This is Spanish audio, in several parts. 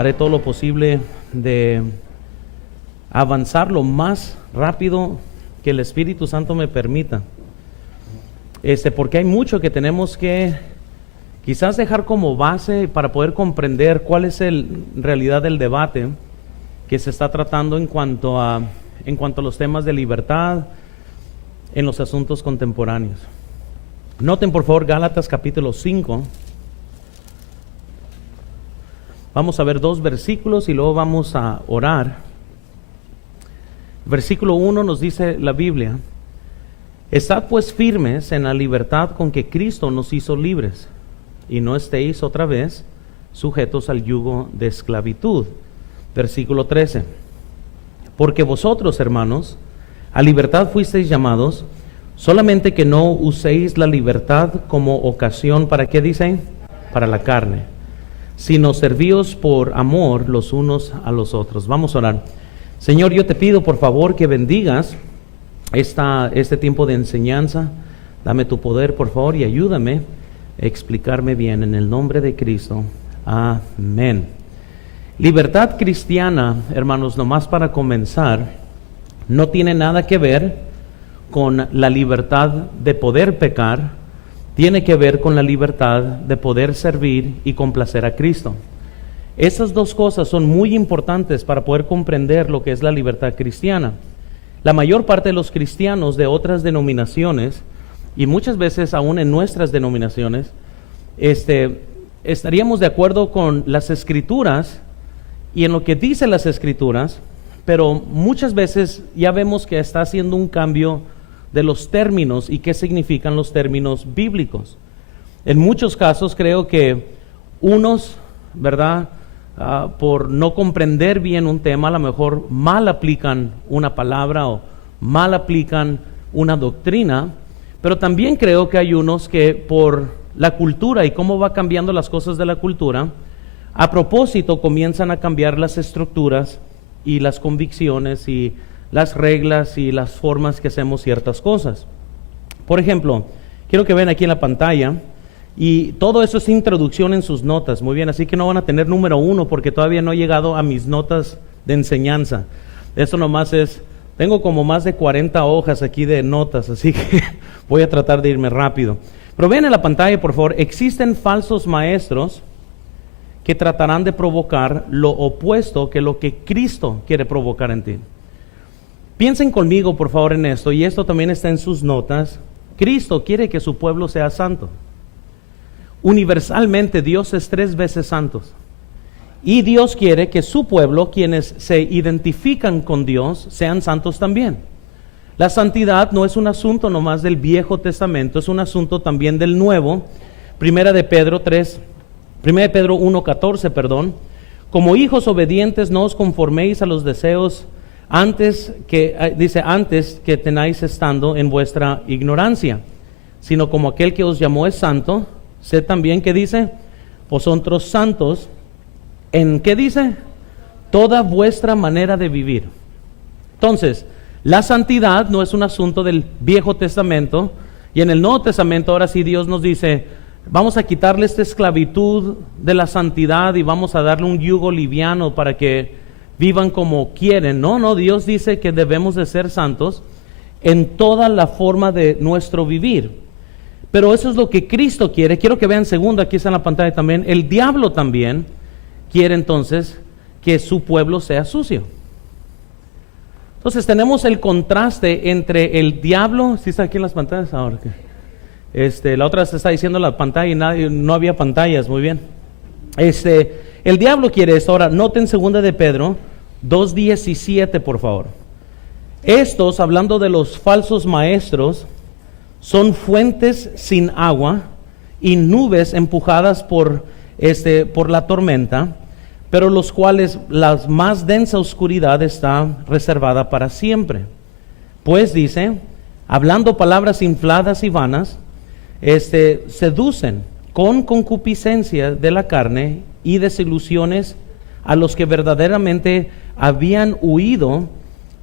haré todo lo posible de avanzar lo más rápido que el Espíritu Santo me permita. Porque hay mucho que tenemos que quizás dejar como base para poder comprender cuál es en realidad el debate que se está tratando en cuanto a los temas de libertad en los asuntos contemporáneos. Noten por favor Gálatas capítulo 5. Vamos a ver 2 versículos y luego vamos a orar. Versículo 1 nos dice la Biblia: Estad pues firmes en la libertad con que Cristo nos hizo libres, y no estéis otra vez sujetos al yugo de esclavitud. Versículo 13: Porque vosotros, hermanos, a libertad fuisteis llamados, solamente que no uséis la libertad como ocasión, ¿para qué dicen? Para la carne, sino servíos por amor los unos a los otros. Vamos a orar. Señor, yo te pido por favor que bendigas este tiempo de enseñanza. Dame tu poder por favor y ayúdame a explicarme bien en el nombre de Cristo. Amén. Libertad cristiana, hermanos, nomás para comenzar, no tiene nada que ver con la libertad de poder pecar, tiene que ver con la libertad de poder servir y complacer a Cristo. Esas dos cosas son muy importantes para poder comprender lo que es la libertad cristiana. La mayor parte de los cristianos de otras denominaciones, y muchas veces aún en nuestras denominaciones, estaríamos de acuerdo con las Escrituras y en lo que dicen las Escrituras, pero muchas veces ya vemos que está haciendo un cambio de los términos y qué significan los términos bíblicos. En muchos casos creo que unos, ¿verdad?, por no comprender bien un tema, a lo mejor mal aplican una palabra o mal aplican una doctrina, pero también creo que hay unos que por la cultura y cómo va cambiando las cosas de la cultura, a propósito comienzan a cambiar las estructuras y las convicciones y las reglas y las formas que hacemos ciertas cosas. Por ejemplo, quiero que vean aquí en la pantalla, y todo eso es introducción en sus notas, muy bien, así que no van a tener número 1 porque todavía no he llegado a mis notas de enseñanza. Eso nomás tengo como más de 40 hojas aquí de notas, así que voy a tratar de irme rápido. Pero vean en la pantalla, por favor, existen falsos maestros que tratarán de provocar lo opuesto que lo que Cristo quiere provocar en ti. Piensen conmigo, por favor, en esto, y esto también está en sus notas. Cristo quiere que su pueblo sea santo. Universalmente Dios es 3 veces santo. Y Dios quiere que su pueblo, quienes se identifican con Dios, sean santos también. La santidad no es un asunto nomás del Viejo Testamento, es un asunto también del Nuevo. Primera de Pedro 1:14, como hijos obedientes no os conforméis a los deseos antes que tenáis estando en vuestra ignorancia, sino como aquel que os llamó es santo, sed también, ¿qué dice? Vosotros santos, ¿en qué dice? Toda vuestra manera de vivir. Entonces, la santidad no es un asunto del Viejo Testamento, y en el Nuevo Testamento ahora sí Dios nos dice, vamos a quitarle esta esclavitud de la santidad y vamos a darle un yugo liviano para que vivan como quieren. No, Dios dice que debemos de ser santos en toda la forma de nuestro vivir. Pero eso es lo que Cristo quiere. Quiero que vean segundo, aquí está en la pantalla también. El diablo también quiere entonces que su pueblo sea sucio. Entonces tenemos el contraste entre el diablo. ¿Sí está aquí en las pantallas? Ahora que la otra se está diciendo la pantalla y no había pantallas, muy bien. El diablo quiere esto. Ahora noten segunda de Pedro 2:17, por favor. Estos, hablando de los falsos maestros, son fuentes sin agua y nubes empujadas por la tormenta, pero los cuales la más densa oscuridad está reservada para siempre. Pues dice, hablando palabras infladas y vanas, seducen con concupiscencia de la carne y desilusiones a los que verdaderamente habían huido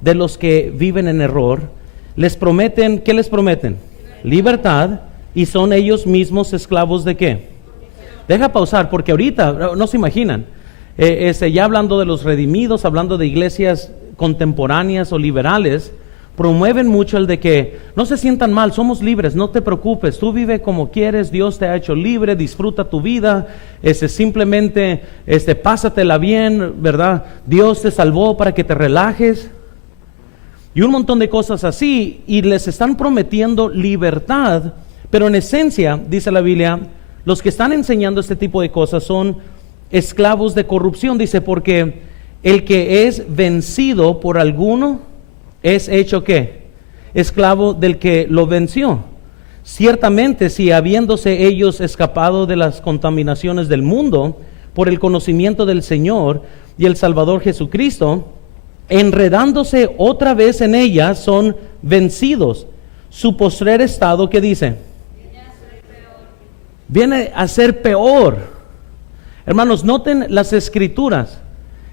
de los que viven en error. Les prometen, ¿qué les prometen? Libertad, y son ellos mismos esclavos de ¿qué? Deja pausar, porque ahorita, no se imaginan, ya hablando de los redimidos, hablando de iglesias contemporáneas o liberales, promueven mucho el de que no se sientan mal, somos libres, no te preocupes, tú vive como quieres, Dios te ha hecho libre, disfruta tu vida, simplemente pásatela bien, ¿verdad? Dios te salvó para que te relajes. Y un montón de cosas así, y les están prometiendo libertad, pero en esencia, dice la Biblia, los que están enseñando este tipo de cosas son esclavos de corrupción, dice, porque el que es vencido por alguno es hecho ¿qué? Esclavo del que lo venció. Ciertamente, si habiéndose ellos escapado de las contaminaciones del mundo por el conocimiento del Señor y el Salvador Jesucristo, enredándose otra vez en ellas, son vencidos. Su postrer estado, ¿qué dice? Viene a ser peor. Hermanos, noten las escrituras,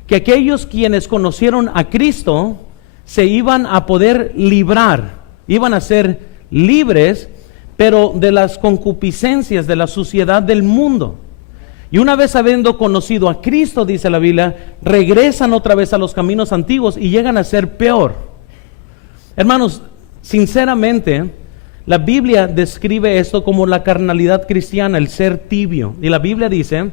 que aquellos quienes conocieron a Cristo se iban a poder librar, iban a ser libres, pero de las concupiscencias de la suciedad del mundo. Y una vez habiendo conocido a Cristo, dice la Biblia, regresan otra vez a los caminos antiguos y llegan a ser peor. Hermanos, sinceramente, la Biblia describe esto como la carnalidad cristiana, el ser tibio. Y la Biblia dice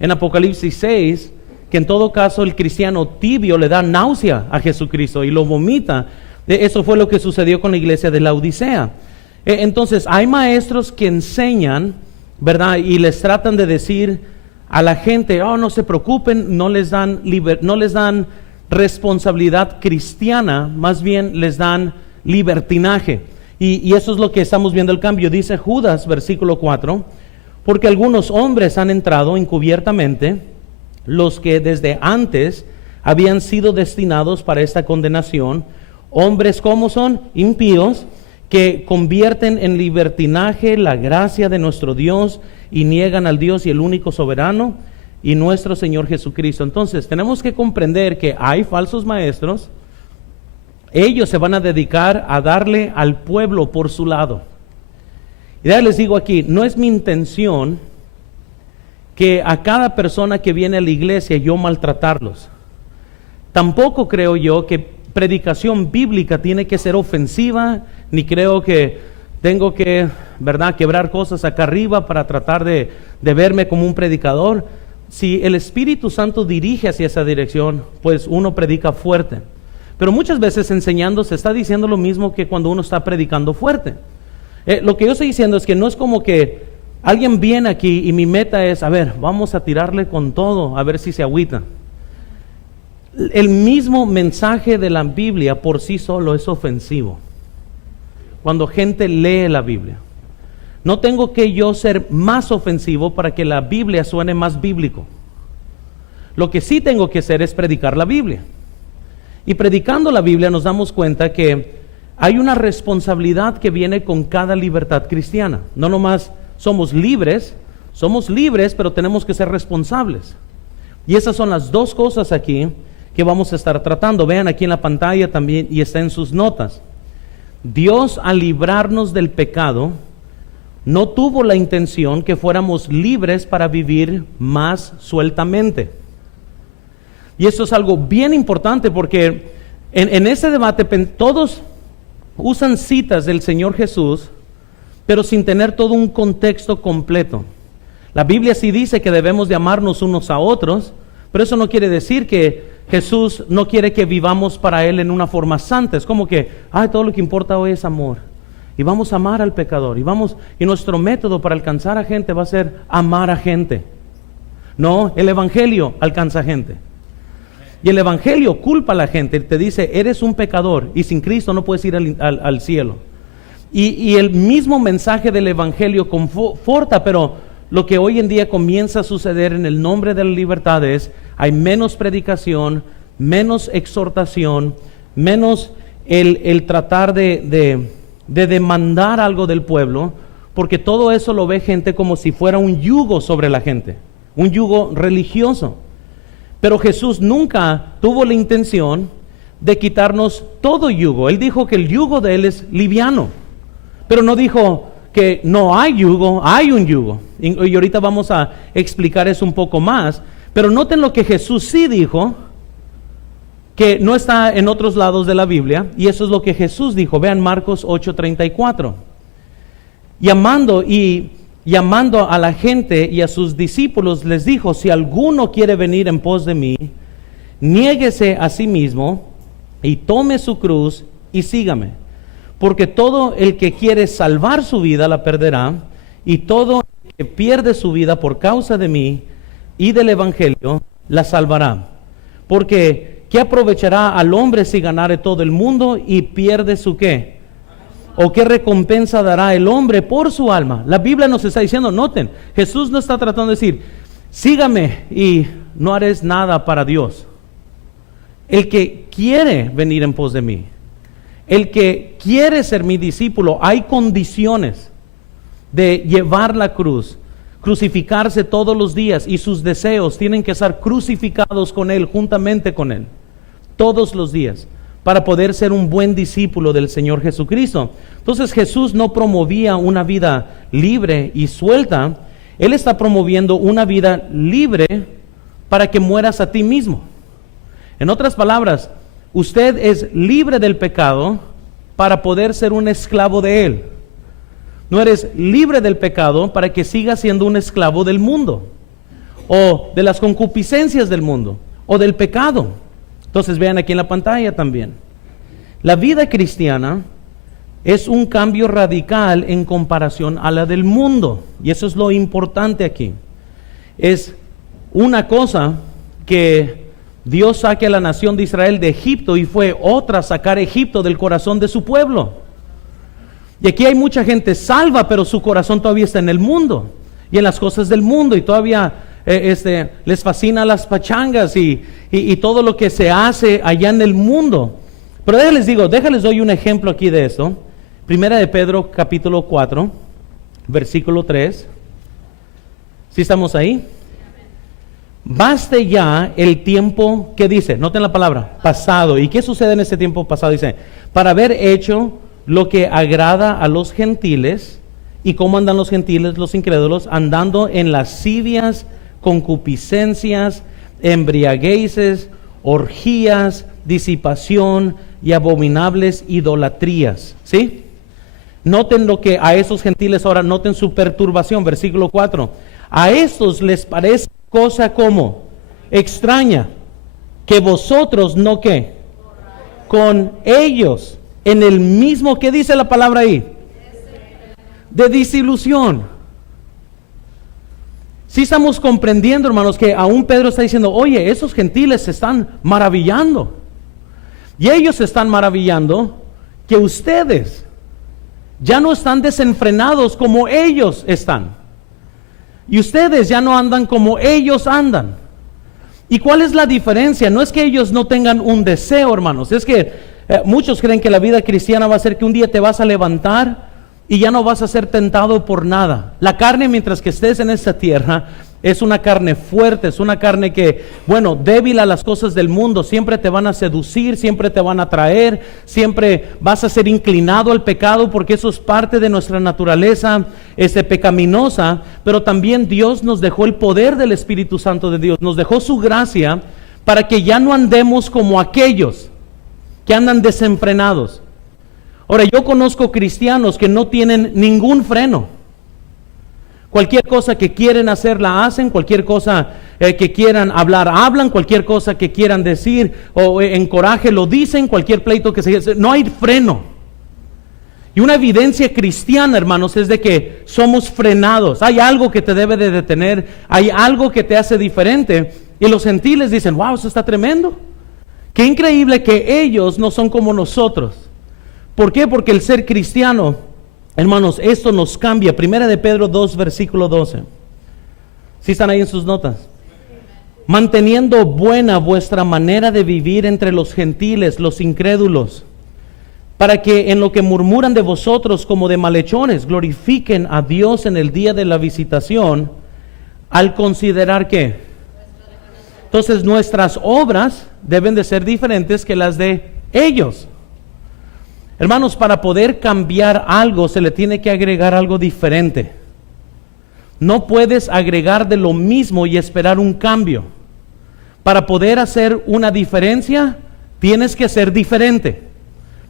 en Apocalipsis 6 que en todo caso el cristiano tibio le da náusea a Jesucristo y lo vomita. Eso fue lo que sucedió con la iglesia de la Odisea. Entonces hay maestros que enseñan, ¿verdad? Y les tratan de decir a la gente, oh, no se preocupen, no les dan responsabilidad cristiana, más bien les dan libertinaje. Y eso es lo que estamos viendo el cambio. Dice Judas, versículo 4, porque algunos hombres han entrado encubiertamente, los que desde antes habían sido destinados para esta condenación, hombres como son impíos, que convierten en libertinaje la gracia de nuestro Dios y niegan al Dios y el único soberano y nuestro Señor Jesucristo. Entonces tenemos que comprender que hay falsos maestros. Ellos se van a dedicar a darle al pueblo por su lado. Y ya les digo aquí, no es mi intención que a cada persona que viene a la iglesia yo maltratarlos. Tampoco creo yo que predicación bíblica tiene que ser ofensiva, ni creo que tengo que, ¿verdad?, quebrar cosas acá arriba para tratar de verme como un predicador. Si el Espíritu Santo dirige hacia esa dirección, pues uno predica fuerte. Pero muchas veces enseñando se está diciendo lo mismo que cuando uno está predicando fuerte. Lo que yo estoy diciendo es que no es como que alguien viene aquí y mi meta es, a ver, vamos a tirarle con todo, a ver si se agüita. El mismo mensaje de la Biblia por sí solo es ofensivo. Cuando gente lee la Biblia, no tengo que yo ser más ofensivo para que la Biblia suene más bíblico. Lo que sí tengo que hacer es predicar la Biblia. Y predicando la Biblia nos damos cuenta que hay una responsabilidad que viene con cada libertad cristiana. No nomás somos libres, pero tenemos que ser responsables. Y esas son las dos cosas aquí que vamos a estar tratando. Vean aquí en la pantalla también y está en sus notas. Dios, al librarnos del pecado, no tuvo la intención que fuéramos libres para vivir más sueltamente. Y eso es algo bien importante porque en ese debate todos usan citas del Señor Jesús, pero sin tener todo un contexto completo. La Biblia sí dice que debemos de amarnos unos a otros, pero eso no quiere decir que Jesús no quiere que vivamos para Él en una forma santa. Es como que, todo lo que importa hoy es amor. Y vamos a amar al pecador. Y nuestro método para alcanzar a gente va a ser amar a gente. No, el Evangelio alcanza a gente. Y el Evangelio culpa a la gente. Te dice, eres un pecador y sin Cristo no puedes ir al cielo. Y el mismo mensaje del Evangelio conforta, pero lo que hoy en día comienza a suceder en el nombre de la libertad es, hay menos predicación, menos exhortación, menos el tratar de demandar algo del pueblo, porque todo eso lo ve gente como si fuera un yugo sobre la gente, un yugo religioso. Pero Jesús nunca tuvo la intención de quitarnos todo yugo. Él dijo que el yugo de Él es liviano, pero no dijo que no hay yugo, hay un yugo. Y ahorita vamos a explicar eso un poco más. Pero noten lo que Jesús sí dijo, que no está en otros lados de la Biblia, y eso es lo que Jesús dijo. Vean Marcos 8:34. Llamando a la gente y a sus discípulos, les dijo: si alguno quiere venir en pos de mí, niéguese a sí mismo y tome su cruz y sígame. Porque todo el que quiere salvar su vida la perderá, y todo el que pierde su vida por causa de mí y del evangelio la salvará. Porque ¿qué aprovechará al hombre si ganare todo el mundo y pierde su qué? ¿O qué recompensa dará el hombre por su alma? La Biblia nos está diciendo, noten, Jesús no está tratando de decir, sígame y no haréis nada para Dios. El que quiere venir en pos de mí, el que quiere ser mi discípulo, hay condiciones de llevar la cruz, crucificarse todos los días, y sus deseos tienen que estar crucificados con Él, juntamente con Él, todos los días, para poder ser un buen discípulo del Señor Jesucristo. Entonces Jesús no promovía una vida libre y suelta. Él está promoviendo una vida libre para que mueras a ti mismo. En otras palabras, usted es libre del pecado para poder ser un esclavo de él. No eres libre del pecado para que sigas siendo un esclavo del mundo, o de las concupiscencias del mundo, o del pecado. Entonces vean aquí en la pantalla también. La vida cristiana es un cambio radical en comparación a la del mundo. Y eso es lo importante aquí. Es una cosa que Dios saque a la nación de Israel de Egipto, y fue otra sacar Egipto del corazón de su pueblo. Y aquí hay mucha gente salva, pero su corazón todavía está en el mundo y en las cosas del mundo, y todavía les fascina las pachangas y todo lo que se hace allá en el mundo. Pero déjales doy un ejemplo aquí de esto. Primera de Pedro capítulo 4, versículo 3. ¿Sí estamos ahí? Baste ya el tiempo, ¿qué dice? Noten la palabra, pasado. ¿Y qué sucede en ese tiempo pasado? Dice, para haber hecho lo que agrada a los gentiles. ¿Y cómo andan los gentiles, los incrédulos? Andando en lascivias, concupiscencias, embriagueces, orgías, disipación y abominables idolatrías. ¿Sí? Noten lo que a esos gentiles ahora, noten su perturbación, versículo 4. A estos les parece cosa como extraña que vosotros no qué, con ellos en el mismo, ¿qué dice la palabra ahí? De desilusión. Si estamos comprendiendo, hermanos, que aún Pedro está diciendo, oye, esos gentiles se están maravillando, y ellos se están maravillando que ustedes ya no están desenfrenados como ellos están, y ustedes ya no andan como ellos andan. ¿Y cuál es la diferencia? No es que ellos no tengan un deseo, hermanos, es que muchos creen que la vida cristiana va a ser que un día te vas a levantar y ya no vas a ser tentado por nada. La carne, mientras que estés en esta tierra, es una carne fuerte, es una carne que, bueno, débil a las cosas del mundo. Siempre te van a seducir, siempre te van a atraer, siempre vas a ser inclinado al pecado, porque eso es parte de nuestra naturaleza pecaminosa. Pero también Dios nos dejó el poder del Espíritu Santo de Dios, nos dejó su gracia para que ya no andemos como aquellos que andan desenfrenados. Ahora, yo conozco cristianos que no tienen ningún freno. Cualquier cosa que quieren hacer, la hacen. Cualquier cosa que quieran hablar, hablan. Cualquier cosa que quieran decir o en coraje lo dicen. Cualquier pleito que se... No hay freno. Y una evidencia cristiana, hermanos, es de que somos frenados. Hay algo que te debe de detener. Hay algo que te hace diferente. Y los gentiles dicen, wow, eso está tremendo. Qué increíble que ellos no son como nosotros. ¿Por qué? Porque el ser cristiano, hermanos, esto nos cambia. Primera de Pedro 2, versículo 12. ¿Sí están ahí en sus notas? Manteniendo buena vuestra manera de vivir entre los gentiles, los incrédulos, para que en lo que murmuran de vosotros como de malhechones, glorifiquen a Dios en el día de la visitación, al considerar que... Entonces nuestras obras deben de ser diferentes que las de ellos. Hermanos, para poder cambiar algo se le tiene que agregar algo diferente. No puedes agregar de lo mismo y esperar un cambio. Para poder hacer una diferencia, tienes que ser diferente.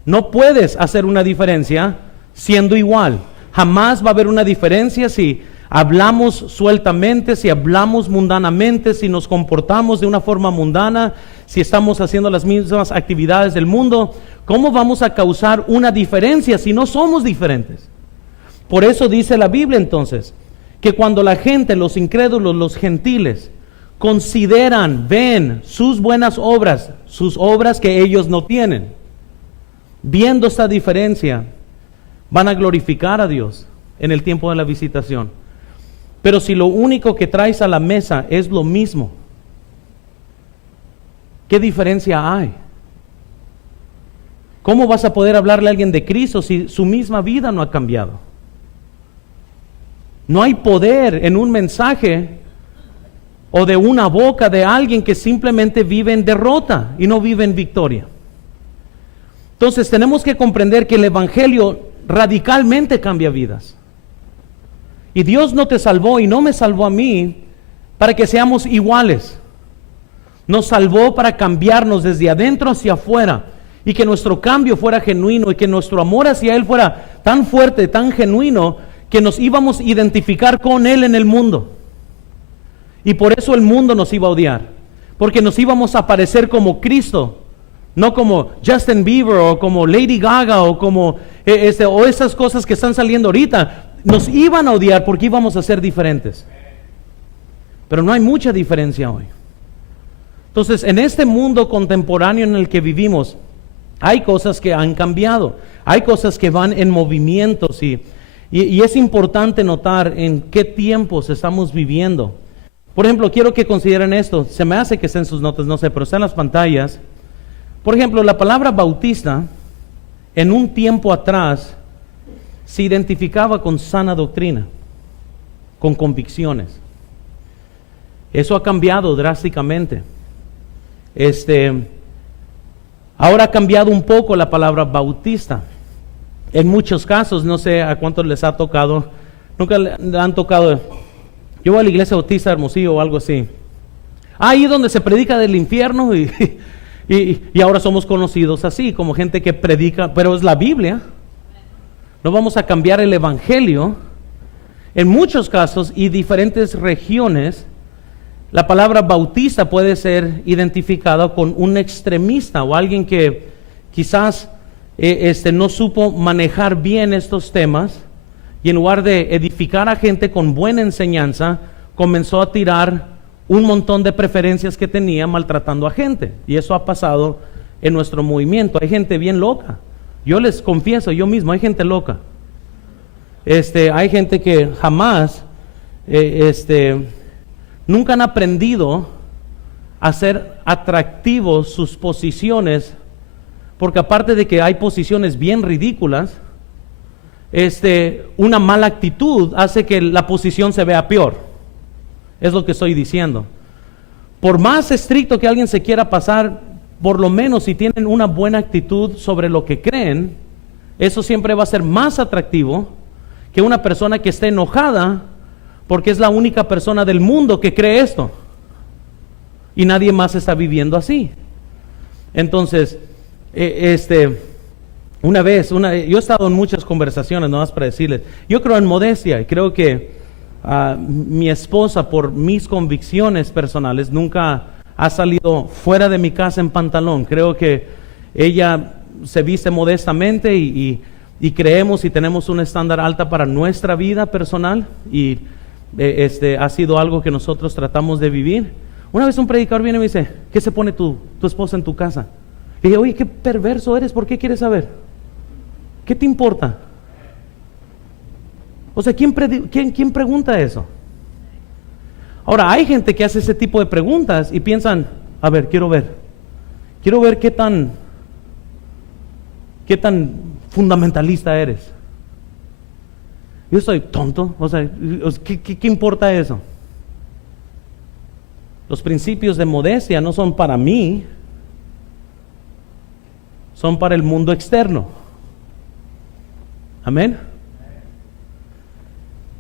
No puedes hacer una diferencia siendo igual. Jamás va a haber una diferencia si hablamos sueltamente, si hablamos mundanamente, si nos comportamos de una forma mundana, si estamos haciendo las mismas actividades del mundo. ¿Cómo vamos a causar una diferencia si no somos diferentes? Por eso dice la Biblia entonces, que cuando la gente, los incrédulos, los gentiles, consideran, ven sus buenas obras, sus obras que ellos no tienen, viendo esta diferencia, van a glorificar a Dios en el tiempo de la visitación. Pero si lo único que traes a la mesa es lo mismo, ¿qué diferencia hay? ¿Cómo vas a poder hablarle a alguien de Cristo si su misma vida no ha cambiado? No hay poder en un mensaje o de una boca de alguien que simplemente vive en derrota y no vive en victoria. Entonces tenemos que comprender que el Evangelio radicalmente cambia vidas. Y Dios no te salvó y no me salvó a mí para que seamos iguales. Nos salvó para cambiarnos desde adentro hacia afuera y que nuestro cambio fuera genuino y que nuestro amor hacia Él fuera tan fuerte, tan genuino, que nos íbamos a identificar con Él en el mundo. Y por eso el mundo nos iba a odiar, porque nos íbamos a parecer como Cristo, no como Justin Bieber o como Lady Gaga o como o esas cosas que están saliendo ahorita. Nos iban a odiar porque íbamos a ser diferentes. Pero no hay mucha diferencia hoy. Entonces, en este mundo contemporáneo en el que vivimos, hay cosas que han cambiado, hay cosas que van en movimientos y es importante notar en qué tiempos estamos viviendo. Por ejemplo, quiero que consideren esto. Se me hace que estén en sus notas, no sé, pero está en las pantallas. Por ejemplo, la palabra bautista, en un tiempo atrás, se identificaba con sana doctrina, con convicciones. Eso ha cambiado drásticamente. Ahora ha cambiado un poco la palabra bautista. En muchos casos, no sé a cuántos les ha tocado, nunca le han tocado. Yo voy a la iglesia bautista de Hermosillo o algo así. Ahí donde se predica del infierno y ahora somos conocidos así, como gente que predica, pero es la Biblia. No vamos a cambiar el evangelio. En muchos casos y diferentes regiones, la palabra bautista puede ser identificada con un extremista o alguien que quizás no supo manejar bien estos temas y en lugar de edificar a gente con buena enseñanza, comenzó a tirar un montón de preferencias que tenía maltratando a gente. Y eso ha pasado en nuestro movimiento. Hay gente bien loca. Yo les confieso, yo mismo, hay gente loca. Hay gente que jamás, nunca han aprendido a hacer atractivos sus posiciones, porque aparte de que hay posiciones bien ridículas, una mala actitud hace que la posición se vea peor. Es lo que estoy diciendo. Por más estricto que alguien se quiera pasar, por lo menos si tienen una buena actitud sobre lo que creen, eso siempre va a ser más atractivo que una persona que esté enojada porque es la única persona del mundo que cree esto y nadie más está viviendo así. Entonces, yo he estado en muchas conversaciones, no más para decirles, yo creo en modestia y creo que mi esposa, por mis convicciones personales, nunca ha salido fuera de mi casa en pantalón. Creo que ella se viste modestamente y creemos y tenemos un estándar alto para nuestra vida personal y ha sido algo que nosotros tratamos de vivir. Una vez un predicador viene y me dice, ¿qué se pone tu esposa en tu casa? Y dije, oye, qué perverso eres, ¿por qué quieres saber? ¿Qué te importa? O sea, ¿quién pregunta eso? Ahora, hay gente que hace ese tipo de preguntas y piensan, a ver, quiero ver qué tan fundamentalista eres. Yo soy tonto, o sea, ¿qué importa eso? Los principios de modestia no son para mí, son para el mundo externo. Amén.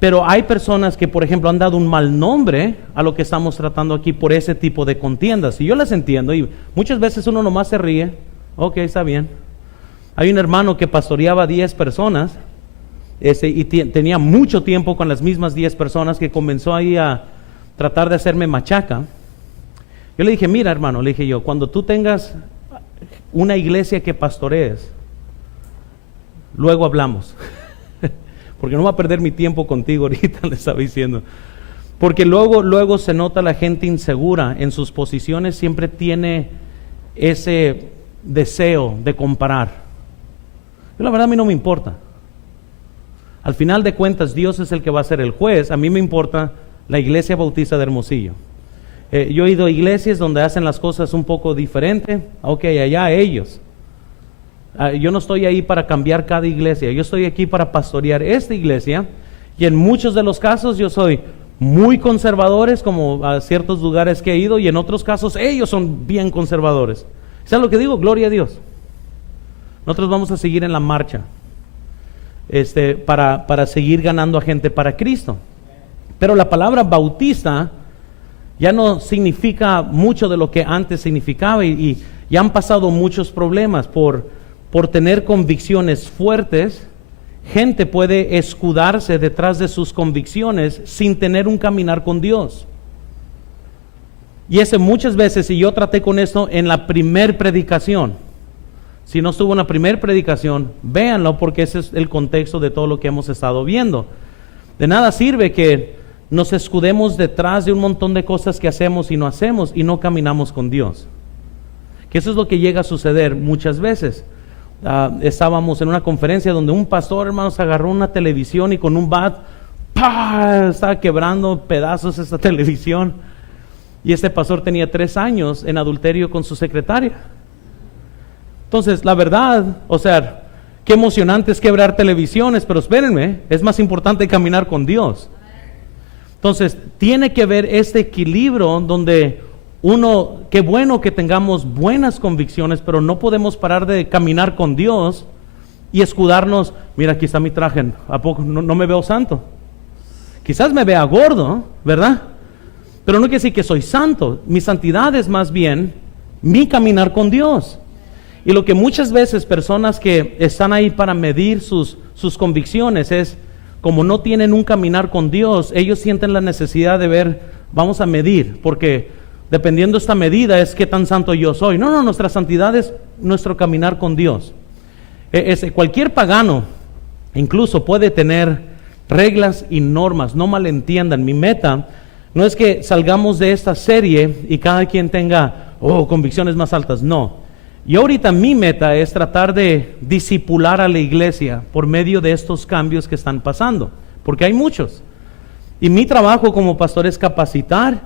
Pero hay personas que, por ejemplo, han dado un mal nombre a lo que estamos tratando aquí por ese tipo de contiendas. Y yo las entiendo, y muchas veces uno nomás se ríe. Ok, está bien. Hay un hermano que pastoreaba 10 personas y tenía mucho tiempo con las mismas 10 personas, que comenzó ahí a tratar de hacerme machaca. Yo le dije, mira hermano, le dije yo, cuando tú tengas una iglesia que pastorees, luego hablamos. Porque no voy a perder mi tiempo contigo ahorita, le estaba diciendo. Porque luego se nota la gente insegura en sus posiciones, siempre tiene ese deseo de comparar. Yo, la verdad, a mí no me importa. Al final de cuentas, Dios es el que va a ser el juez. A mí me importa la Iglesia Bautista de Hermosillo. Yo he ido a iglesias donde hacen las cosas un poco diferente. Ok, allá ellos. Yo no estoy ahí para cambiar cada iglesia. Yo estoy aquí para pastorear esta iglesia. Y en muchos de los casos yo soy muy conservadores, como a ciertos lugares que he ido, y en otros casos ellos son bien conservadores. ¿Sabes lo que digo? Gloria a Dios. Nosotros vamos a seguir en la marcha para seguir ganando a gente para Cristo. Pero la palabra bautista ya no significa mucho de lo que antes significaba, y ya han pasado muchos problemas por tener convicciones fuertes. Gente puede escudarse detrás de sus convicciones sin tener un caminar con Dios. Y ese muchas veces, y yo traté con esto en la primer predicación. Si no estuvo en la primer predicación, véanlo, porque ese es el contexto de todo lo que hemos estado viendo. De nada sirve que nos escudemos detrás de un montón de cosas que hacemos y no hacemos, y no caminamos con Dios. Que eso es lo que llega a suceder muchas veces. Estábamos en una conferencia donde un pastor, hermanos, agarró una televisión y con un bat, ¡pah!, estaba quebrando pedazos esta televisión. Y este pastor tenía 3 años en adulterio con su secretaria. Entonces, la verdad, o sea, qué emocionante es quebrar televisiones, pero espérenme, es más importante caminar con Dios. Entonces, tiene que haber este equilibrio donde uno, qué bueno que tengamos buenas convicciones, pero no podemos parar de caminar con Dios y escudarnos. Mira, aquí está mi traje, ¿a poco no me veo santo? Quizás me vea gordo, ¿verdad? Pero no quiere decir que soy santo. Mi santidad es más bien mi caminar con Dios. Y lo que muchas veces personas que están ahí para medir sus convicciones es, como no tienen un caminar con Dios, ellos sienten la necesidad de ver, vamos a medir, porque dependiendo de esta medida es qué tan santo yo soy. No, nuestra santidad es nuestro caminar con Dios. Cualquier pagano incluso puede tener reglas y normas, no malentiendan. Mi meta no es que salgamos de esta serie y cada quien tenga convicciones más altas, no. Y ahorita mi meta es tratar de discipular a la iglesia por medio de estos cambios que están pasando, porque hay muchos. Y mi trabajo como pastor es capacitar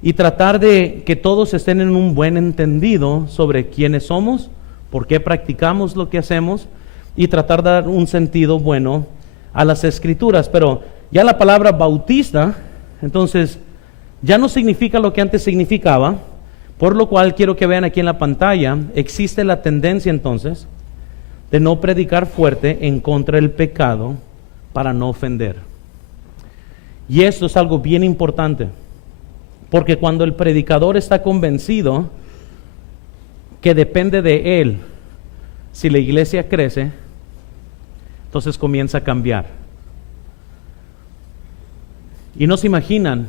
y tratar de que todos estén en un buen entendido sobre quiénes somos, por qué practicamos lo que hacemos, y tratar de dar un sentido bueno a las escrituras. Pero ya la palabra bautista, entonces, ya no significa lo que antes significaba. Por lo cual quiero que vean aquí en la pantalla, existe la tendencia entonces de no predicar fuerte en contra del pecado para no ofender. Y esto es algo bien importante, porque cuando el predicador está convencido que depende de él si la iglesia crece, entonces comienza a cambiar. Y no se imaginan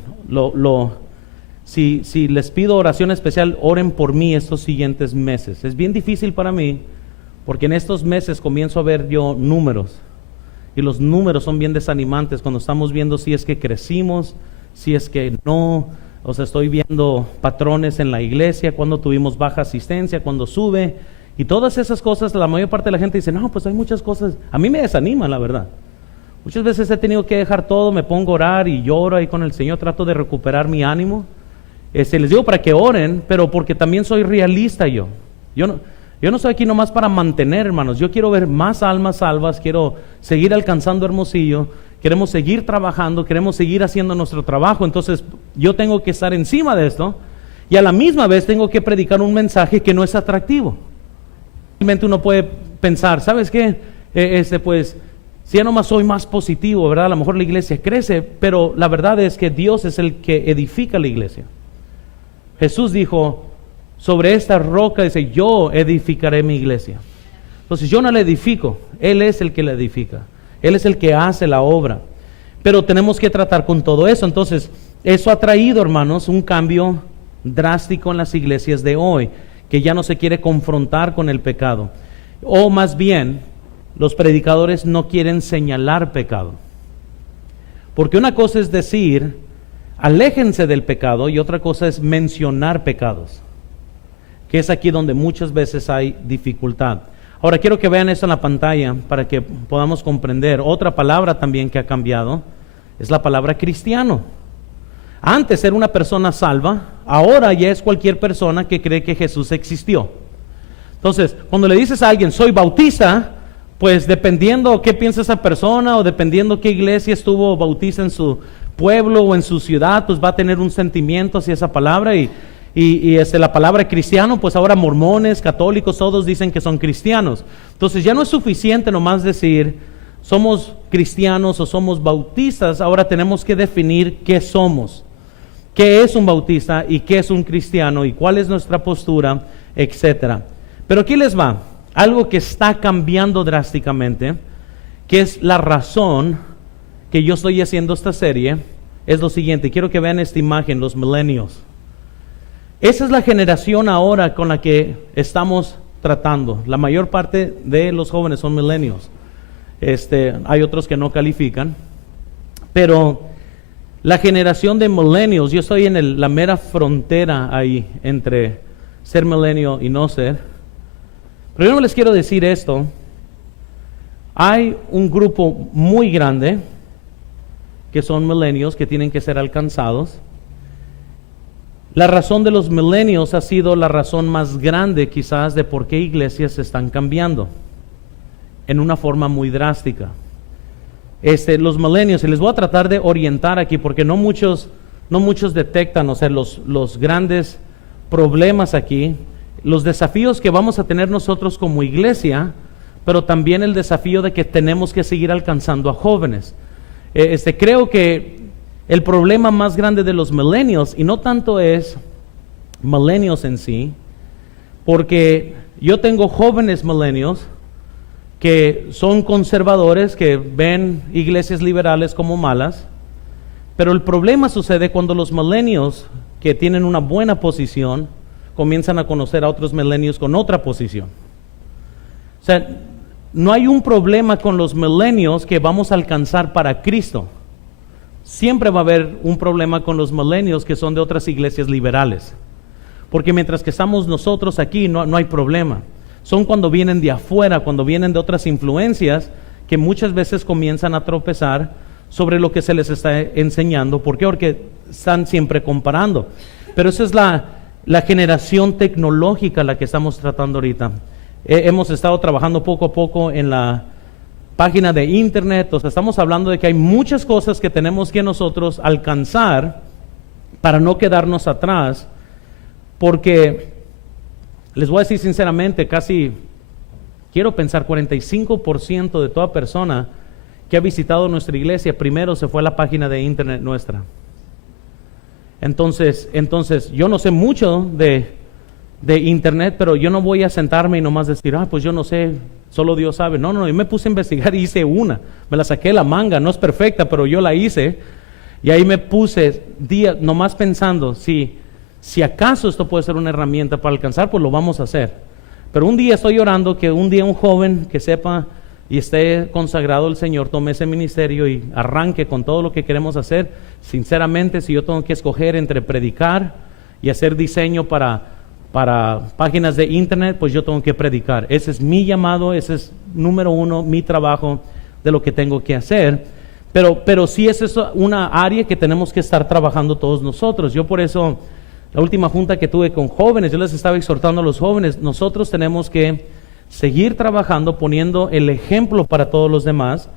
Si les pido oración especial, oren por mí estos siguientes meses. Es bien difícil para mí, porque en estos meses comienzo a ver yo números, y los números son bien desanimantes cuando estamos viendo si es que crecimos, si es que no. O sea, estoy viendo patrones en la iglesia, cuando tuvimos baja asistencia, cuando sube, y todas esas cosas. La mayor parte de la gente dice, no, pues hay muchas cosas. A mí me desanima, la verdad. Muchas veces he tenido que dejar todo, me pongo a orar y lloro ahí con el Señor, trato de recuperar mi ánimo. Les digo para que oren, pero porque también soy realista yo. Yo no estoy aquí nomás para mantener, hermanos. Yo quiero ver más almas salvas, quiero seguir alcanzando Hermosillo, queremos seguir trabajando, queremos seguir haciendo nuestro trabajo. Entonces yo tengo que estar encima de esto, y a la misma vez tengo que predicar un mensaje que no es atractivo. Realmente uno puede pensar, ¿sabes qué? Pues Si ya nomás soy más positivo, ¿verdad? A lo mejor la iglesia crece, pero la verdad es que Dios es el que edifica la iglesia. Jesús dijo, sobre esta roca, dice, yo edificaré mi iglesia. Entonces yo no la edifico, Él es el que la edifica. Él es el que hace la obra. Pero tenemos que tratar con todo eso. Entonces, eso ha traído, hermanos, un cambio drástico en las iglesias de hoy, que ya no se quiere confrontar con el pecado. O más bien, los predicadores no quieren señalar pecado. Porque una cosa es decir, aléjense del pecado, y otra cosa es mencionar pecados, que es aquí donde muchas veces hay dificultad. Ahora quiero que vean esto en la pantalla para que podamos comprender. Otra palabra también que ha cambiado es la palabra cristiano. Antes era una persona salva, ahora ya es cualquier persona que cree que Jesús existió. Entonces, cuando le dices a alguien, soy bautista, pues dependiendo qué piensa esa persona o dependiendo qué iglesia estuvo bautista en su pueblo o en su ciudad, pues va a tener un sentimiento hacia esa palabra. Y la palabra cristiano, pues ahora mormones, católicos, todos dicen que son cristianos. Entonces ya no es suficiente nomás decir somos cristianos o somos bautistas. Ahora tenemos que definir qué somos, qué es un bautista y qué es un cristiano y cuál es nuestra postura, etcétera. Pero aquí les va algo que está cambiando drásticamente, que es la razón que yo estoy haciendo esta serie. Es lo siguiente, quiero que vean esta imagen, los millennials. Esa es la generación ahora con la que estamos tratando. La mayor parte de los jóvenes son millennials. Hay otros que no califican, pero la generación de millennials, yo estoy en la mera frontera ahí entre ser millennial y no ser. Pero yo no les quiero decir esto. Hay un grupo muy grande que son millennials que tienen que ser alcanzados. La razón de los millennials ha sido la razón más grande quizás de por qué iglesias se están cambiando en una forma muy drástica. Los millennials, y les voy a tratar de orientar aquí porque no muchos detectan, o sea, los grandes problemas aquí, los desafíos que vamos a tener nosotros como iglesia, pero también el desafío de que tenemos que seguir alcanzando a jóvenes. Creo que el problema más grande de los millennials, y no tanto es millennials en sí, porque yo tengo jóvenes millennials que son conservadores, que ven iglesias liberales como malas, pero el problema sucede cuando los millennials que tienen una buena posición comienzan a conocer a otros millennials con otra posición. O sea, no hay un problema con los millennials que vamos a alcanzar para Cristo. Siempre va a haber un problema con los millennials que son de otras iglesias liberales. Porque mientras que estamos nosotros aquí, no hay problema. Son cuando vienen de afuera, cuando vienen de otras influencias, que muchas veces comienzan a tropezar sobre lo que se les está enseñando. ¿Por qué? Porque están siempre comparando. Pero esa es la generación tecnológica la que estamos tratando ahorita. Hemos estado trabajando poco a poco en la página de internet. O sea, estamos hablando de que hay muchas cosas que tenemos que nosotros alcanzar para no quedarnos atrás, porque les voy a decir sinceramente, casi quiero pensar 45% de toda persona que ha visitado nuestra iglesia primero se fue a la página de internet nuestra. Entonces yo no sé mucho de internet, pero yo no voy a sentarme y nomás decir, pues yo no sé, solo Dios sabe. No, yo me puse a investigar y hice una, me la saqué de la manga, no es perfecta, pero yo la hice, y ahí me puse nomás pensando, si acaso esto puede ser una herramienta para alcanzar, pues lo vamos a hacer. Pero un día estoy orando que un día un joven que sepa y esté consagrado al Señor tome ese ministerio y arranque con todo lo que queremos hacer. Sinceramente, si yo tengo que escoger entre predicar y hacer diseño para páginas de internet, pues yo tengo que predicar. Ese es mi llamado, ese es número uno, mi trabajo de lo que tengo que hacer. Pero sí es eso una área que tenemos que estar trabajando todos nosotros. Yo por eso, la última junta que tuve con jóvenes, yo les estaba exhortando a los jóvenes, nosotros tenemos que seguir trabajando, poniendo el ejemplo para todos los demás,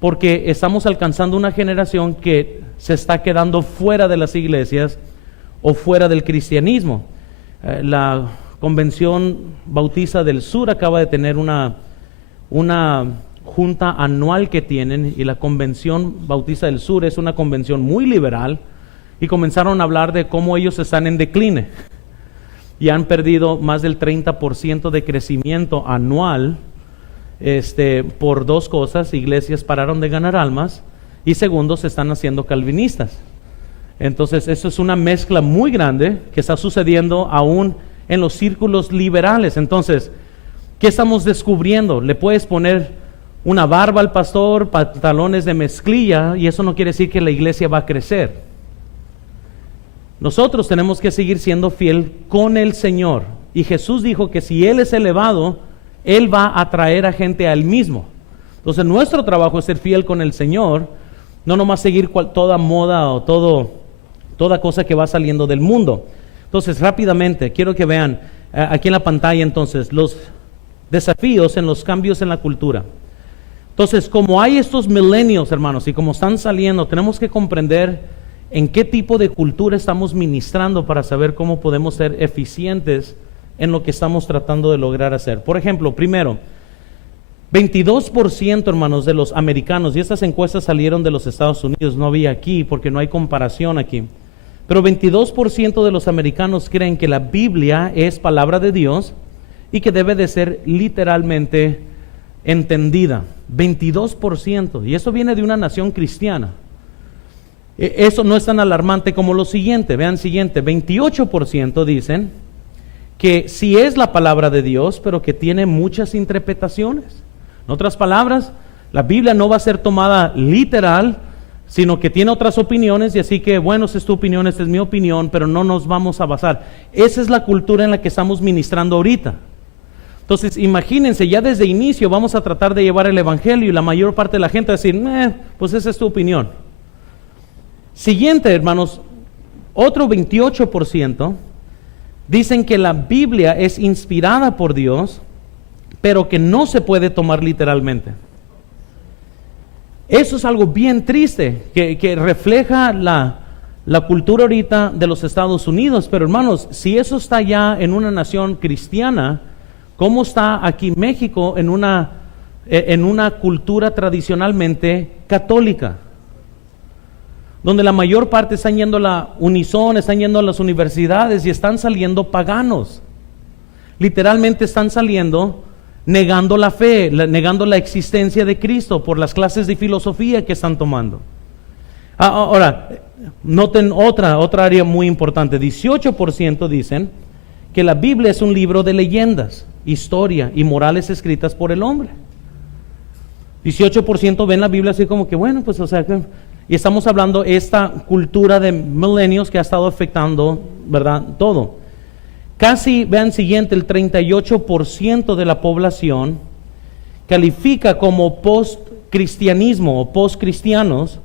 porque estamos alcanzando una generación que se está quedando fuera de las iglesias o fuera del cristianismo. La Convención Bautista del Sur acaba de tener una junta anual que tienen, y la Convención Bautista del Sur es una convención muy liberal, y comenzaron a hablar de cómo ellos están en decline y han perdido más del 30% de crecimiento anual por dos cosas: iglesias pararon de ganar almas, y segundo, se están haciendo calvinistas. Entonces eso es una mezcla muy grande que está sucediendo aún en los círculos liberales. Entonces, ¿qué estamos descubriendo? Le puedes poner una barba al pastor, pantalones de mezclilla, y eso no quiere decir que la iglesia va a crecer. Nosotros tenemos que seguir siendo fiel con el Señor, y Jesús dijo que si Él es elevado, Él va a atraer a gente a Él mismo. Entonces nuestro trabajo es ser fiel con el Señor, no nomás seguir toda moda o toda cosa que va saliendo del mundo. Entonces, rápidamente, quiero que vean aquí en la pantalla entonces los desafíos en los cambios en la cultura. Entonces, como hay estos milenios, hermanos, y como están saliendo, tenemos que comprender en qué tipo de cultura estamos ministrando para saber cómo podemos ser eficientes en lo que estamos tratando de lograr hacer. Por ejemplo, primero, 22%, hermanos, de los americanos, y estas encuestas salieron de los Estados Unidos, no había aquí porque no hay comparación aquí, pero 22% de los americanos creen que la Biblia es palabra de Dios y que debe de ser literalmente entendida. 22%, y eso viene de una nación cristiana. Eso no es tan alarmante como lo siguiente. Vean siguiente, 28% dicen que sí es la palabra de Dios, pero que tiene muchas interpretaciones. En otras palabras, la Biblia no va a ser tomada literal, sino que tiene otras opiniones, y así que, bueno, esa es tu opinión, esta es mi opinión, pero no nos vamos a basar. Esa es la cultura en la que estamos ministrando ahorita. Entonces, imagínense, ya desde inicio vamos a tratar de llevar el evangelio, y la mayor parte de la gente va a decir, pues esa es tu opinión. Siguiente, hermanos, otro 28% dicen que la Biblia es inspirada por Dios, pero que no se puede tomar literalmente. Eso es algo bien triste, que refleja la cultura ahorita de los Estados Unidos. Pero hermanos, si eso está ya en una nación cristiana, ¿cómo está aquí México en una cultura tradicionalmente católica? Donde la mayor parte están yendo a la Unison, están yendo a las universidades y están saliendo paganos. Literalmente están saliendo negando la fe, negando la existencia de Cristo por las clases de filosofía que están tomando. Ahora, noten otra área muy importante. 18% dicen que la Biblia es un libro de leyendas, historia y morales escritas por el hombre. 18% ven la Biblia así como que, bueno, pues, o sea, y estamos hablando esta cultura de milenios que ha estado afectando, ¿verdad?, todo. Casi, vean siguiente, el 38% de la población califica como post-cristianismo o post-cristianos,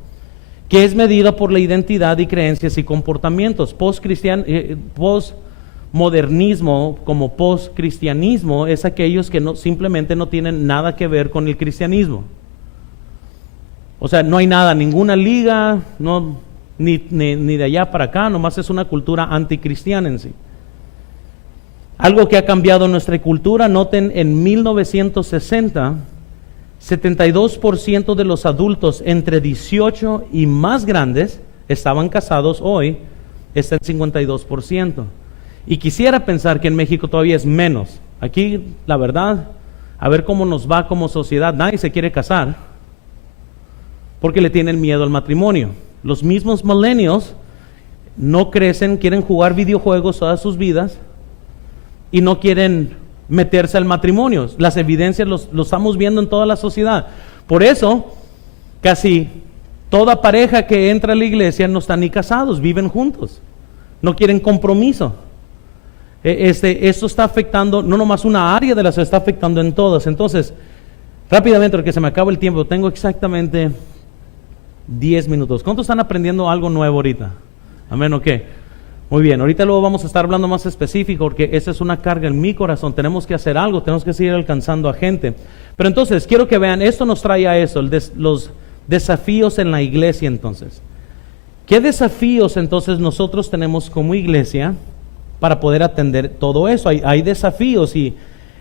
que es medida por la identidad y creencias y comportamientos. Postmodernismo como post-cristianismo es aquellos que simplemente no tienen nada que ver con el cristianismo. O sea, no hay nada, ninguna liga, ni de allá para acá, nomás es una cultura anticristiana en sí. Algo que ha cambiado nuestra cultura, noten, en 1960, 72% de los adultos entre 18 y más grandes estaban casados. Hoy está en 52%. Y quisiera pensar que en México todavía es menos. Aquí, la verdad, a ver cómo nos va como sociedad. Nadie se quiere casar porque le tienen miedo al matrimonio. Los mismos millennials no crecen, quieren jugar videojuegos todas sus vidas y no quieren meterse al matrimonio. Las evidencias lo estamos viendo en toda la sociedad. Por eso, casi toda pareja que entra a la iglesia no están ni casados, viven juntos, no quieren compromiso. Esto está afectando no nomás una área de la sociedad, está afectando en todas. Entonces, rápidamente, porque se me acaba el tiempo, tengo exactamente 10 minutos. ¿Cuántos están aprendiendo algo nuevo ahorita? Amén, ¿o qué? Muy bien, ahorita luego vamos a estar hablando más específico, porque esa es una carga en mi corazón. Tenemos que hacer algo, tenemos que seguir alcanzando a gente. Pero entonces, quiero que vean, esto nos trae a eso, los desafíos en la iglesia entonces. ¿Qué desafíos entonces nosotros tenemos como iglesia para poder atender todo eso? Hay desafíos, y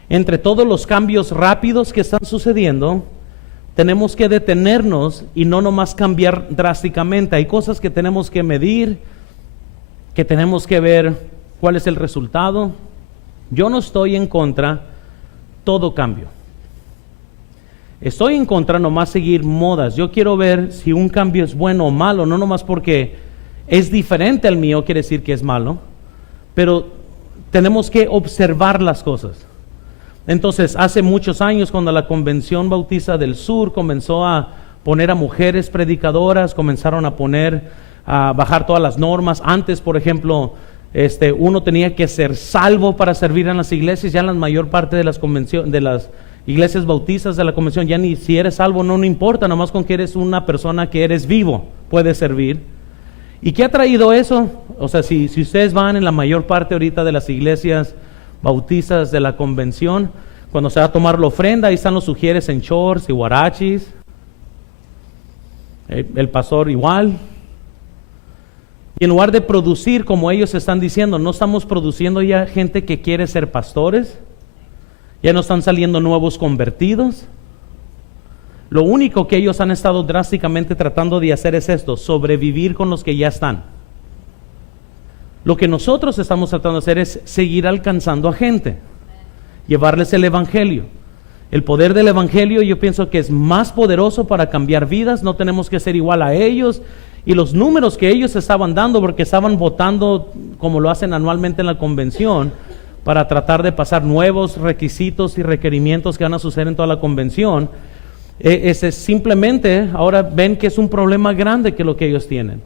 entre todos los cambios rápidos que están sucediendo, tenemos que detenernos y no nomás cambiar drásticamente. Hay cosas que tenemos que medir, que tenemos que ver cuál es el resultado. Yo no estoy en contra todo cambio. Estoy en contra nomás seguir modas. Yo quiero ver si un cambio es bueno o malo, no nomás porque es diferente al mío quiere decir que es malo, pero tenemos que observar las cosas. Entonces, hace muchos años, cuando la Convención Bautista del Sur comenzó a poner a mujeres predicadoras, comenzaron a bajar todas las normas. Antes, por ejemplo, uno tenía que ser salvo para servir en las iglesias. Ya en la mayor parte de las iglesias bautistas de la convención, ya ni si eres salvo, no importa, nomás con que eres una persona que eres vivo, puedes servir. ¿Y qué ha traído eso? O sea, si ustedes van en la mayor parte ahorita de las iglesias bautistas de la convención, cuando se va a tomar la ofrenda, ahí están los sugieres en shorts y huarachis, el pastor igual. Y en lugar de producir como ellos están diciendo, no estamos produciendo ya gente que quiere ser pastores, ya no están saliendo nuevos convertidos. Lo único que ellos han estado drásticamente tratando de hacer es esto, sobrevivir con los que ya están. Lo que nosotros estamos tratando de hacer es seguir alcanzando a gente, llevarles el evangelio. El poder del evangelio yo pienso que es más poderoso para cambiar vidas. No tenemos que ser igual a ellos. Y los números que ellos estaban dando, porque estaban votando como lo hacen anualmente en la convención, para tratar de pasar nuevos requisitos y requerimientos que van a suceder en toda la convención, ese simplemente ahora ven que es un problema grande que lo que ellos tienen.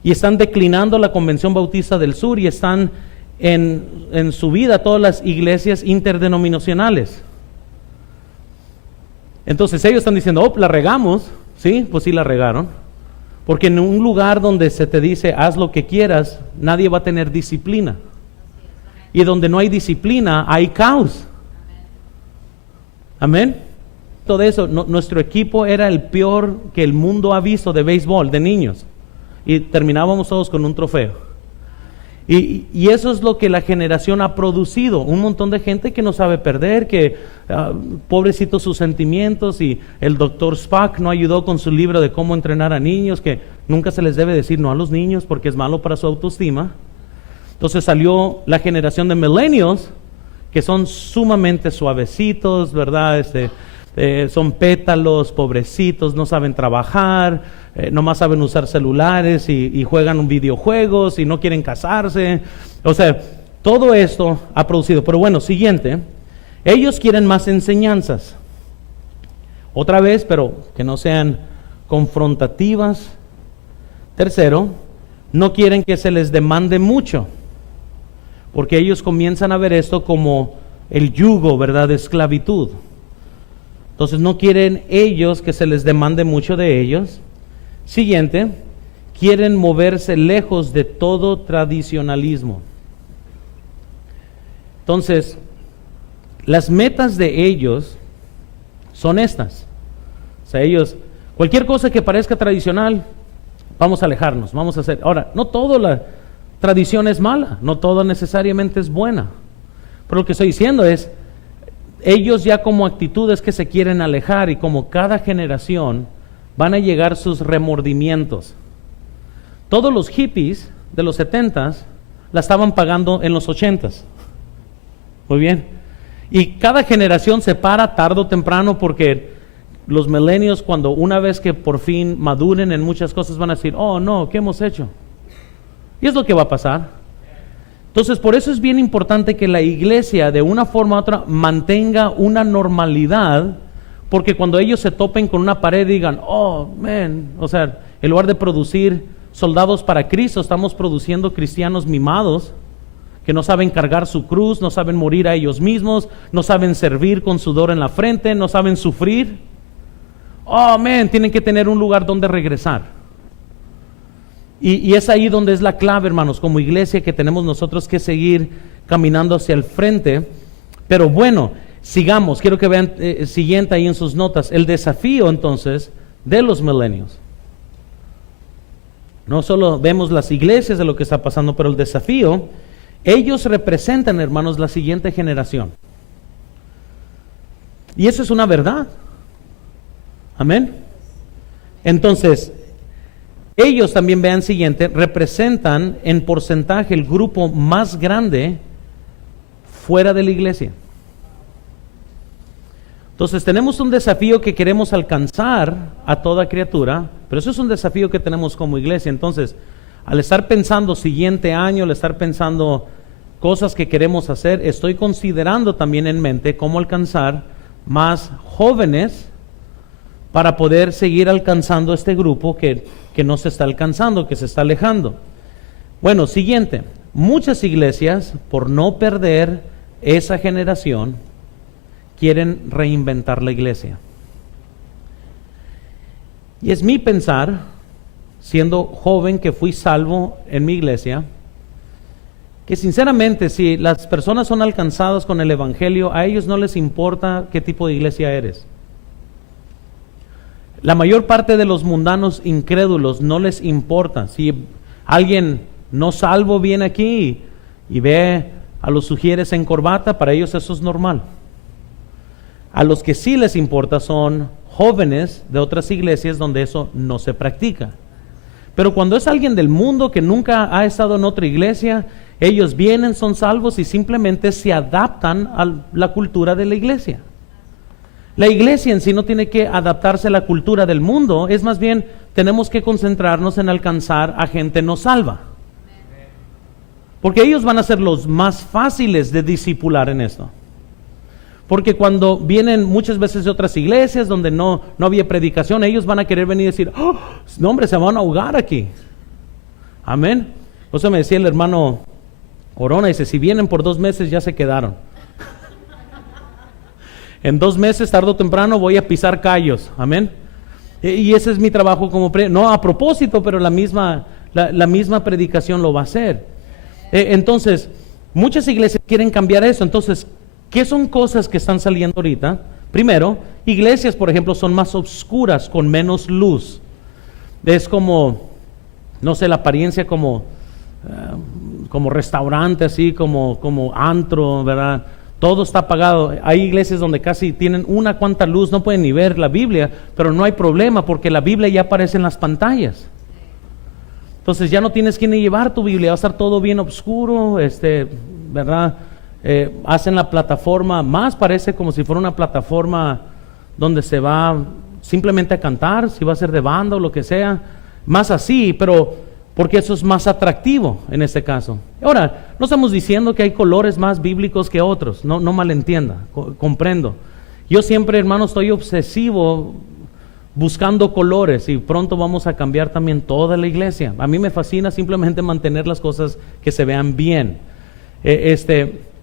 Y están declinando la Convención Bautista del Sur y están en su vida todas las iglesias interdenominacionales. Entonces ellos están diciendo, la regamos. Sí, pues sí la regaron. Porque en un lugar donde se te dice, haz lo que quieras, nadie va a tener disciplina. Y donde no hay disciplina, hay caos. Amén. Todo eso, nuestro equipo era el peor que el mundo ha visto de béisbol, de niños. Y terminábamos todos con un trofeo. Y eso es lo que la generación ha producido. Un montón de gente que no sabe perder, que pobrecitos sus sentimientos. Y el doctor Spock no ayudó con su libro de cómo entrenar a niños, que nunca se les debe decir no a los niños porque es malo para su autoestima. Entonces salió la generación de millennials, que son sumamente suavecitos, ¿verdad? Son pétalos, pobrecitos, no saben trabajar, nomás saben usar celulares y juegan videojuegos y no quieren casarse. O sea, todo esto ha producido. Pero bueno, siguiente, ellos quieren más enseñanzas. Otra vez, pero que no sean confrontativas. Tercero, no quieren que se les demande mucho, porque ellos comienzan a ver esto como el yugo, ¿verdad?, de esclavitud. Entonces no quieren ellos que se les demande mucho de ellos. Siguiente, quieren moverse lejos de todo tradicionalismo. Entonces, las metas de ellos son estas. O sea, ellos, cualquier cosa que parezca tradicional, vamos a alejarnos, vamos a hacer. Ahora, no toda la tradición es mala, no toda necesariamente es buena. Pero lo que estoy diciendo es, ellos ya como actitudes que se quieren alejar, y como cada generación van a llegar sus remordimientos. Todos los hippies de los 70s la estaban pagando en los 80s. Muy bien. Y cada generación se para tarde o temprano, porque los millennials, cuando una vez que por fin maduren en muchas cosas, van a decir, oh no, ¿qué hemos hecho? Y es lo que va a pasar. Entonces, por eso es bien importante que la iglesia, de una forma u otra, mantenga una normalidad, porque cuando ellos se topen con una pared y digan, oh, man, o sea, en lugar de producir soldados para Cristo, estamos produciendo cristianos mimados, que no saben cargar su cruz, no saben morir a ellos mismos, no saben servir con sudor en la frente, no saben sufrir. Oh, man, tienen que tener un lugar donde regresar. Y es ahí donde es la clave, hermanos, como iglesia, que tenemos nosotros que seguir caminando hacia el frente. Pero bueno, sigamos. Quiero que vean siguiente ahí en sus notas, el desafío entonces de los millennials. No solo vemos las iglesias de lo que está pasando, pero el desafío, ellos representan, hermanos, la siguiente generación. Y eso es una verdad. Amén. Entonces, ellos también, vean siguiente, representan en porcentaje el grupo más grande fuera de la iglesia. Entonces tenemos un desafío que queremos alcanzar a toda criatura, pero eso es un desafío que tenemos como iglesia. Entonces, al estar pensando siguiente año, al estar pensando cosas que queremos hacer, estoy considerando también en mente cómo alcanzar más jóvenes para poder seguir alcanzando este grupo que no se está alcanzando, que se está alejando. Bueno, siguiente, muchas iglesias, por no perder esa generación, quieren reinventar la iglesia. Y es mi pensar, siendo joven que fui salvo en mi iglesia, que sinceramente si las personas son alcanzadas con el evangelio, a ellos no les importa qué tipo de iglesia eres. La mayor parte de los mundanos incrédulos no les importa. Si alguien no salvo viene aquí y ve a los sugieres en corbata, para ellos eso es normal. A los que sí les importa son jóvenes de otras iglesias donde eso no se practica. Pero cuando es alguien del mundo que nunca ha estado en otra iglesia, ellos vienen, son salvos y simplemente se adaptan a la cultura de la iglesia. La iglesia en sí no tiene que adaptarse a la cultura del mundo, es más bien tenemos que concentrarnos en alcanzar a gente no salva. Porque ellos van a ser los más fáciles de discipular en esto. Porque cuando vienen muchas veces de otras iglesias donde no había predicación, ellos van a querer venir y decir, oh, no hombre, se van a ahogar aquí. Amén. O sea, me decía el hermano Orona, dice, si vienen por 2 meses ya se quedaron. En 2 meses, tarde o temprano, voy a pisar callos. Amén. Y ese es mi trabajo como no a propósito, pero la misma predicación lo va a hacer. Entonces, muchas iglesias quieren cambiar eso. Entonces, ¿qué son cosas que están saliendo ahorita? Primero, iglesias, por ejemplo, son más oscuras, con menos luz. Es como, no sé, la apariencia como restaurante, así, como antro, ¿verdad? Todo está apagado. Hay iglesias donde casi tienen una cuanta luz, no pueden ni ver la Biblia, pero no hay problema porque la Biblia ya aparece en las pantallas. Entonces ya no tienes que ni llevar tu Biblia, va a estar todo bien oscuro, ¿verdad? Hacen la plataforma, más parece como si fuera una plataforma donde se va simplemente a cantar, si va a ser de banda o lo que sea, más así, pero porque eso es más atractivo en este caso. Ahora, no estamos diciendo que hay colores más bíblicos que otros, no malentienda, comprendo. Yo siempre, hermano, estoy obsesivo buscando colores y pronto vamos a cambiar también toda la iglesia. A mí me fascina simplemente mantener las cosas que se vean bien.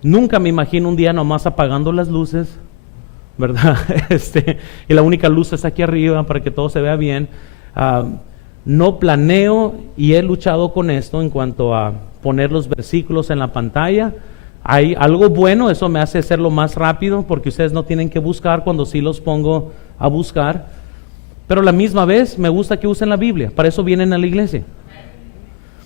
Nunca me imagino un día nomás apagando las luces, ¿verdad? Y la única luz está aquí arriba para que todo se vea bien. No planeo y he luchado con esto en cuanto a poner los versículos en la pantalla. Hay algo bueno, eso me hace hacerlo más rápido porque ustedes no tienen que buscar cuando sí los pongo a buscar. Pero a la misma vez me gusta que usen la Biblia, para eso vienen a la iglesia.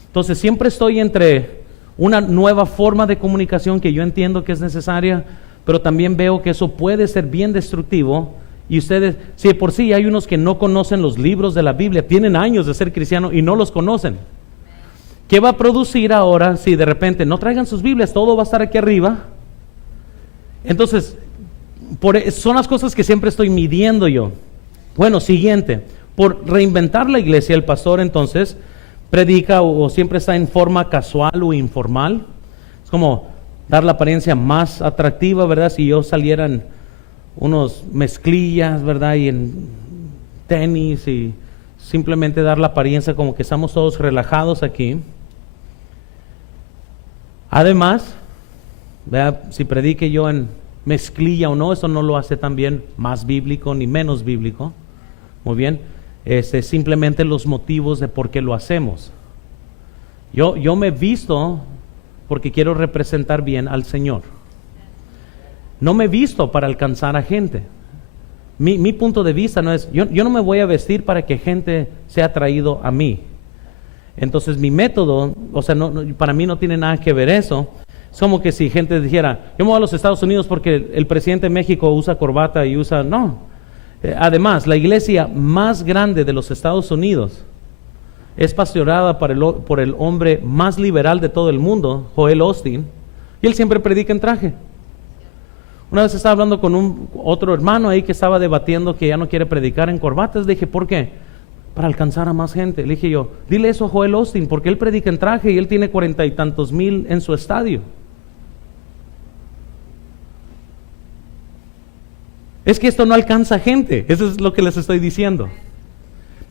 Entonces siempre estoy entre una nueva forma de comunicación que yo entiendo que es necesaria, pero también veo que eso puede ser bien destructivo. Y ustedes, si por sí hay unos que no conocen los libros de la Biblia, tienen años de ser cristianos y no los conocen. ¿Qué va a producir ahora si de repente no traigan sus Biblias, todo va a estar aquí arriba? Entonces, son las cosas que siempre estoy midiendo yo. Bueno, siguiente, por reinventar la iglesia, el pastor entonces predica o siempre está en forma casual o informal. Es como dar la apariencia más atractiva, ¿verdad? Si yo saliera en unos mezclillas, ¿verdad? Y en tenis y simplemente dar la apariencia como que estamos todos relajados aquí. Además, ¿verdad? Si predique yo en mezclilla o no, eso no lo hace también más bíblico ni menos bíblico. Muy bien, simplemente los motivos de por qué lo hacemos. Yo me he visto porque quiero representar bien al Señor. No me he visto para alcanzar a gente. Mi punto de vista no es, yo no me voy a vestir para que gente sea atraído a mí. Entonces mi método, o sea, para mí no tiene nada que ver eso. Es como que si gente dijera, yo me voy a los Estados Unidos porque el presidente de México usa corbata y usa, no. Además, la iglesia más grande de los Estados Unidos es pastoreada por el hombre más liberal de todo el mundo, Joel Osteen, y él siempre predica en traje. Una vez estaba hablando con otro hermano ahí que estaba debatiendo que ya no quiere predicar en corbatas. Le dije, ¿por qué? Para alcanzar a más gente. Le dije yo, dile eso a Joel Osteen, porque él predica en traje y él tiene 40 y tantos mil en su estadio. Es que esto no alcanza gente, eso es lo que les estoy diciendo.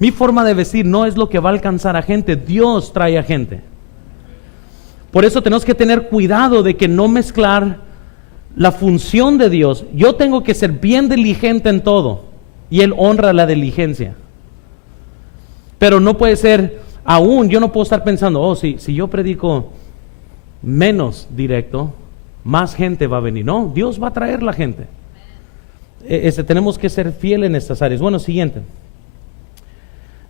Mi forma de vestir no es lo que va a alcanzar a gente, Dios trae a gente. Por eso tenemos que tener cuidado de que no mezclar la función de Dios. Yo tengo que ser bien diligente en todo y Él honra la diligencia. Pero no puede ser, aún yo no puedo estar pensando, si yo predico menos directo, más gente va a venir. No, Dios va a traer la gente. Tenemos que ser fieles en estas áreas. Bueno, siguiente.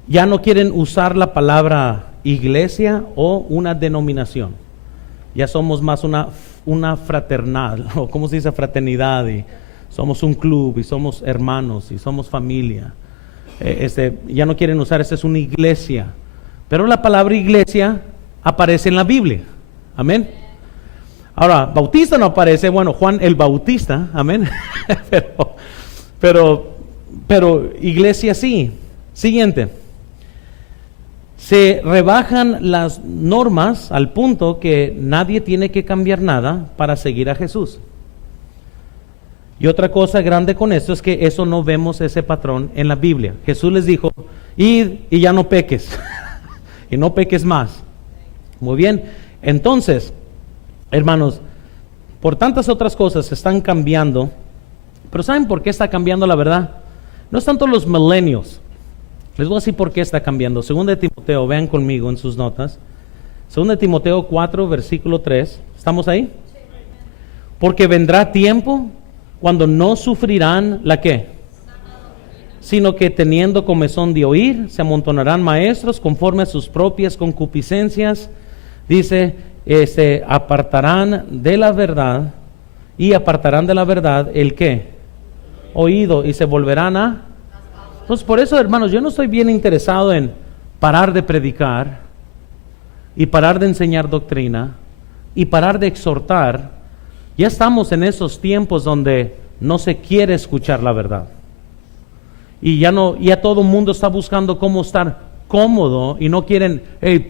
Ya no quieren usar la palabra iglesia o una denominación. Ya somos más una fraternal, o ¿cómo se dice? Fraternidad, y somos un club, y somos hermanos, y somos familia. Ya no quieren usar, esta es una iglesia. Pero la palabra iglesia aparece en la Biblia. Amén. Ahora, bautista no aparece, bueno, Juan el Bautista, amén. pero iglesia sí. Siguiente. Se rebajan las normas al punto que nadie tiene que cambiar nada para seguir a Jesús. Y otra cosa grande con esto es que eso no vemos ese patrón en la Biblia. Jesús les dijo, id y ya no peques, y no peques más. Muy bien, entonces, hermanos, por tantas otras cosas están cambiando, pero ¿saben por qué está cambiando la verdad? No es tanto los millennials. Les voy a decir por qué está cambiando. 2 Timoteo, vean conmigo en sus notas. 2 Timoteo 4, versículo 3. ¿Estamos ahí? Porque vendrá tiempo cuando no sufrirán la ¿qué? Sino que teniendo comezón de oír, se amontonarán maestros conforme a sus propias concupiscencias. Dice, apartarán de la verdad el ¿qué? Oído, y se volverán a... Entonces, por eso, hermanos, yo no estoy bien interesado en parar de predicar y parar de enseñar doctrina y parar de exhortar. Ya estamos en esos tiempos donde no se quiere escuchar la verdad. Y ya todo el mundo está buscando cómo estar cómodo y no quieren,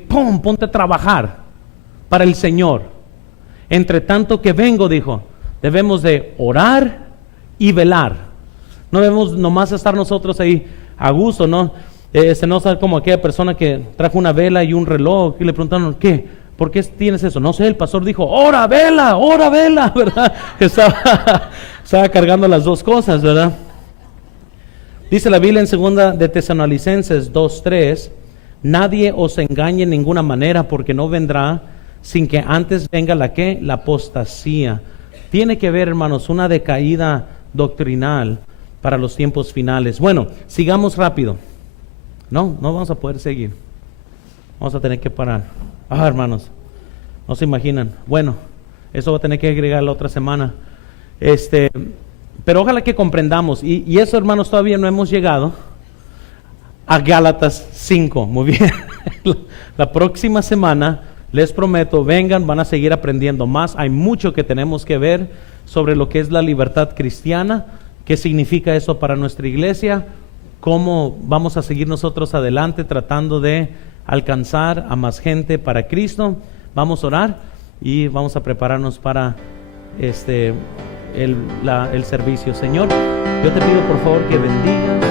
ponte a trabajar para el Señor. Entre tanto que vengo, dijo, debemos de orar y velar. No debemos nomás estar nosotros ahí a gusto, ¿no? No sabe como aquella persona que trajo una vela y un reloj y le preguntaron, ¿qué? ¿Por qué tienes eso? No sé, el pastor dijo, ora vela, ¿verdad? Estaba cargando las dos cosas, ¿verdad? Dice la Biblia en 2 de Tesalonicenses 2:3, nadie os engañe en ninguna manera, porque no vendrá sin que antes venga la ¿qué? La apostasía. Tiene que ver, hermanos, una decaída doctrinal para los tiempos finales. Bueno, sigamos rápido. No vamos a poder seguir. Vamos a tener que parar. Hermanos, no se imaginan. Bueno, eso va a tener que agregar la otra semana. Pero ojalá que comprendamos. Y eso, hermanos, todavía no hemos llegado a Gálatas 5. Muy bien. La próxima semana, les prometo, vengan, van a seguir aprendiendo más. Hay mucho que tenemos que ver sobre lo que es la libertad cristiana. ¿Qué significa eso para nuestra iglesia? ¿Cómo vamos a seguir nosotros adelante tratando de alcanzar a más gente para Cristo? Vamos a orar y vamos a prepararnos para el servicio. Señor, yo te pido por favor que bendigas